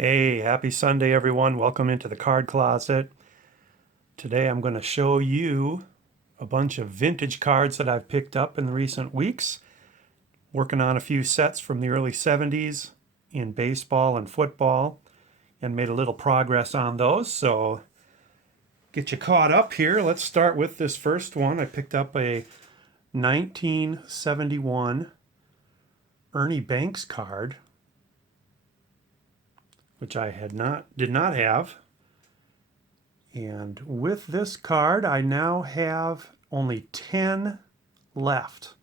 Hey, happy Sunday, everyone. Welcome into the card closet. Today I'm going to show you a bunch of vintage cards that I've picked up in the recent weeks. Working on a few sets from the early 70s in baseball and football and made a little progress on those. So get you caught up here. Let's start with this first one. I picked up a 1971 Ernie Banks card, which I did not have. And with this card, I now have only 10 left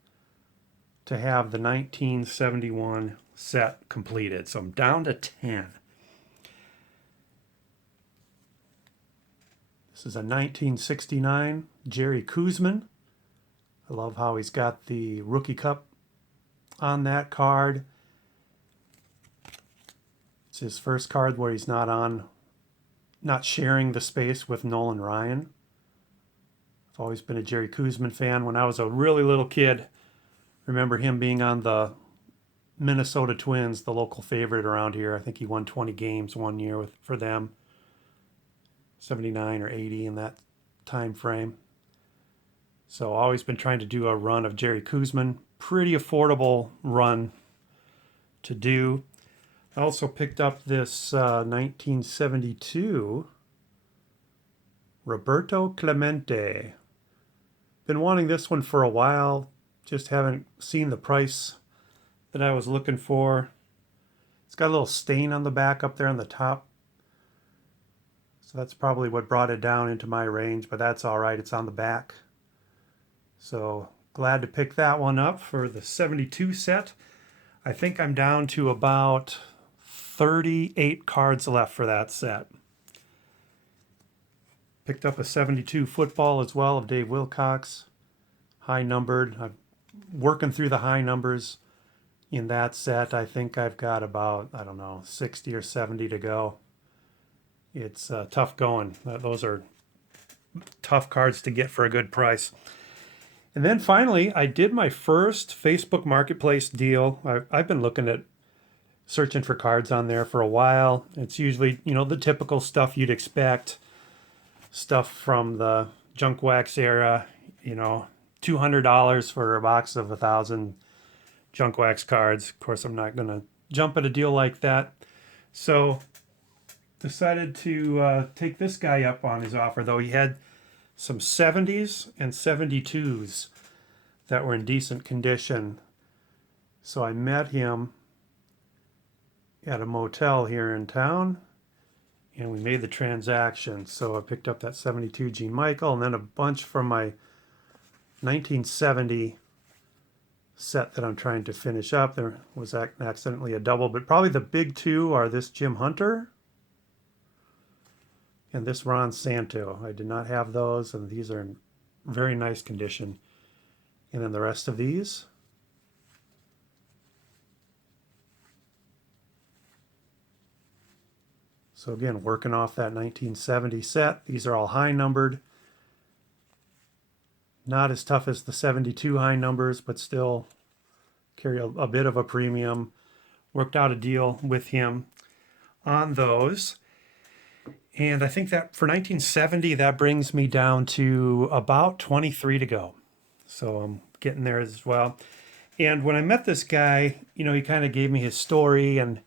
to have the 1971 set completed. So I'm down to 10. This is a 1969 Jerry Koosman. I love how he's got the Rookie Cup on that card. It's his first card where he's not sharing the space with Nolan Ryan. I've always been a Jerry Koosman fan. When I was a really little kid, remember him being on the Minnesota Twins, the local favorite around here. I think he won 20 games one year for them, 79 or 80 in that time frame. So always been trying to do a run of Jerry Koosman. Pretty affordable run to do. I also picked up this 1972 Roberto Clemente. Been wanting this one for a while, just haven't seen the price that I was looking for. It's got a little stain on the back up there on the top. So that's probably what brought it down into my range, but that's all right. It's on the back. So glad to pick that one up for the 72 set. I think I'm down to about 38 cards left for that set. Picked up a 72 football as well of Dave Wilcox. High numbered. I'm working through the high numbers in that set. I think I've got about, 60 or 70 to go. It's tough going. Those are tough cards to get for a good price. And then finally, I did my first Facebook Marketplace deal. I've been searching for cards on there for a while. It's usually, the typical stuff you'd expect. Stuff from the junk wax era, $200 for a box of 1,000 junk wax cards. Of course, I'm not going to jump at a deal like that. So decided to take this guy up on his offer, though. He had some 70s and 72s that were in decent condition. So I met him at a motel here in town, and we made the transaction. So I picked up that 72 Gene Michael, and then a bunch from my 1970 set that I'm trying to finish up. There was accidentally a double, but probably the big two are this Jim Hunter and this Ron Santo. I did not have those, and these are in very nice condition. And then the rest of these. So again, working off that 1970 set. These are all high numbered. Not as tough as the 72 high numbers, but still carry a bit of a premium. Worked out a deal with him on those. And I think that for 1970, that brings me down to about 23 to go. So I'm getting there as well. And when I met this guy, he kind of gave me his story, and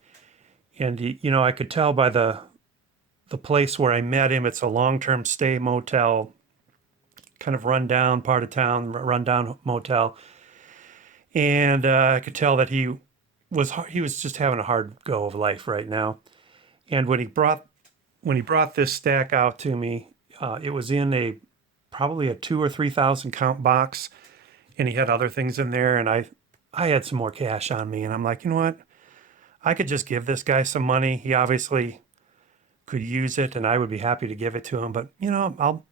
I could tell by the place where I met him, it's a long-term stay motel, kind of run-down part of town, run-down motel. And I could tell that he was just having a hard go of life right now. And when he brought this stack out to me, it was in probably a 2,000 or 3,000 count box, and he had other things in there, and I had some more cash on me, and I'm like, you know what? I could just give this guy some money. He obviously could use it, and I would be happy to give it to him. But I'll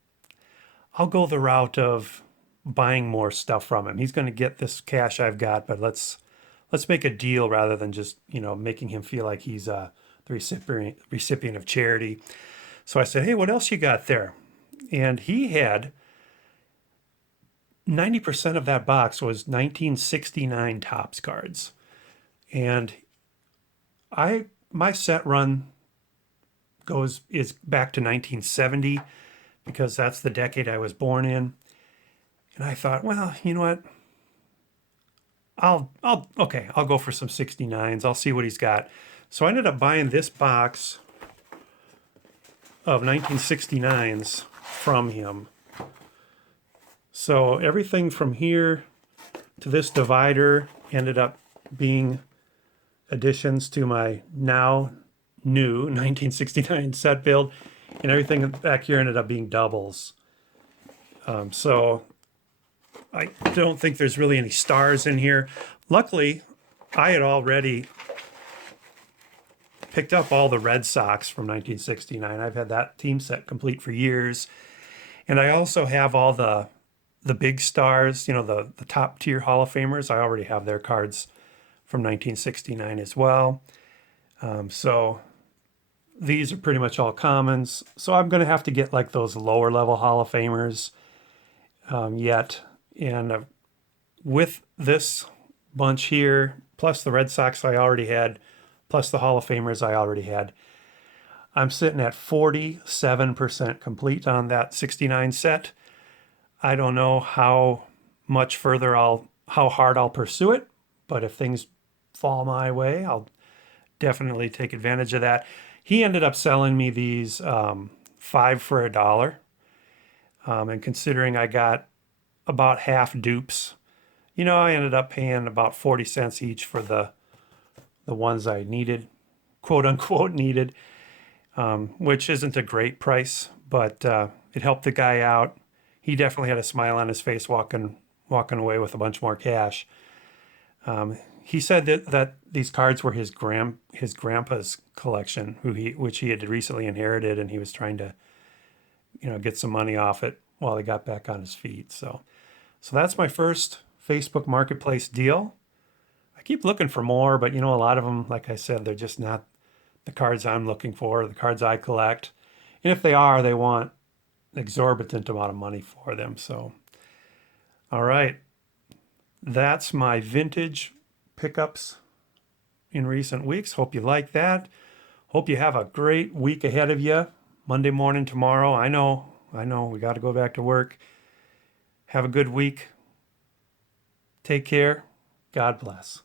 go the route of buying more stuff from him. He's going to get this cash I've got, but let's make a deal rather than just making him feel like he's the recipient of charity. So I said, hey, what else you got there? And he had 90% of that box was 1969 Topps cards. And my set run is back to 1970 because that's the decade I was born in. And I thought, well, you know what? I'll go for some 69s. I'll see what he's got. So I ended up buying this box of 1969s from him. So everything from here to this divider ended up being additions to my now new 1969 set build, and everything back here ended up being doubles. So I don't think there's really any stars in here. Luckily, I had already picked up all the Red Sox from 1969. I've had that team set complete for years. And I also have all the big stars, you know, the top tier Hall of Famers. I already have their cards from 1969 as well. So these are pretty much all commons. So I'm going to have to get like those lower level Hall of Famers yet. And with this bunch here, plus the Red Sox I already had, plus the Hall of Famers I already had, I'm sitting at 47% complete on that 69 set. I don't know how much further how hard I'll pursue it, but if things fall my way, I'll definitely take advantage of that. He ended up selling me these 5 for $1. And considering I got about half dupes, you know, I ended up paying about 40 cents each for the ones I needed, quote unquote needed, which isn't a great price, but it helped the guy out. He definitely had a smile on his face walking away with a bunch more cash. He said that these cards were his grandpa's collection, which he had recently inherited, and he was trying to, you know, get some money off it while he got back on his feet. So that's my first Facebook Marketplace deal. I keep looking for more, but you know, a lot of them, like I said, they're just not the cards I'm looking for, the cards I collect. And if they are, they want an exorbitant amount of money for them. So, all right, that's my vintage pickups in recent weeks. Hope you like that. Hope you have a great week ahead of you. Monday morning tomorrow. I know, we got to go back to work. Have a good week. Take care. God bless.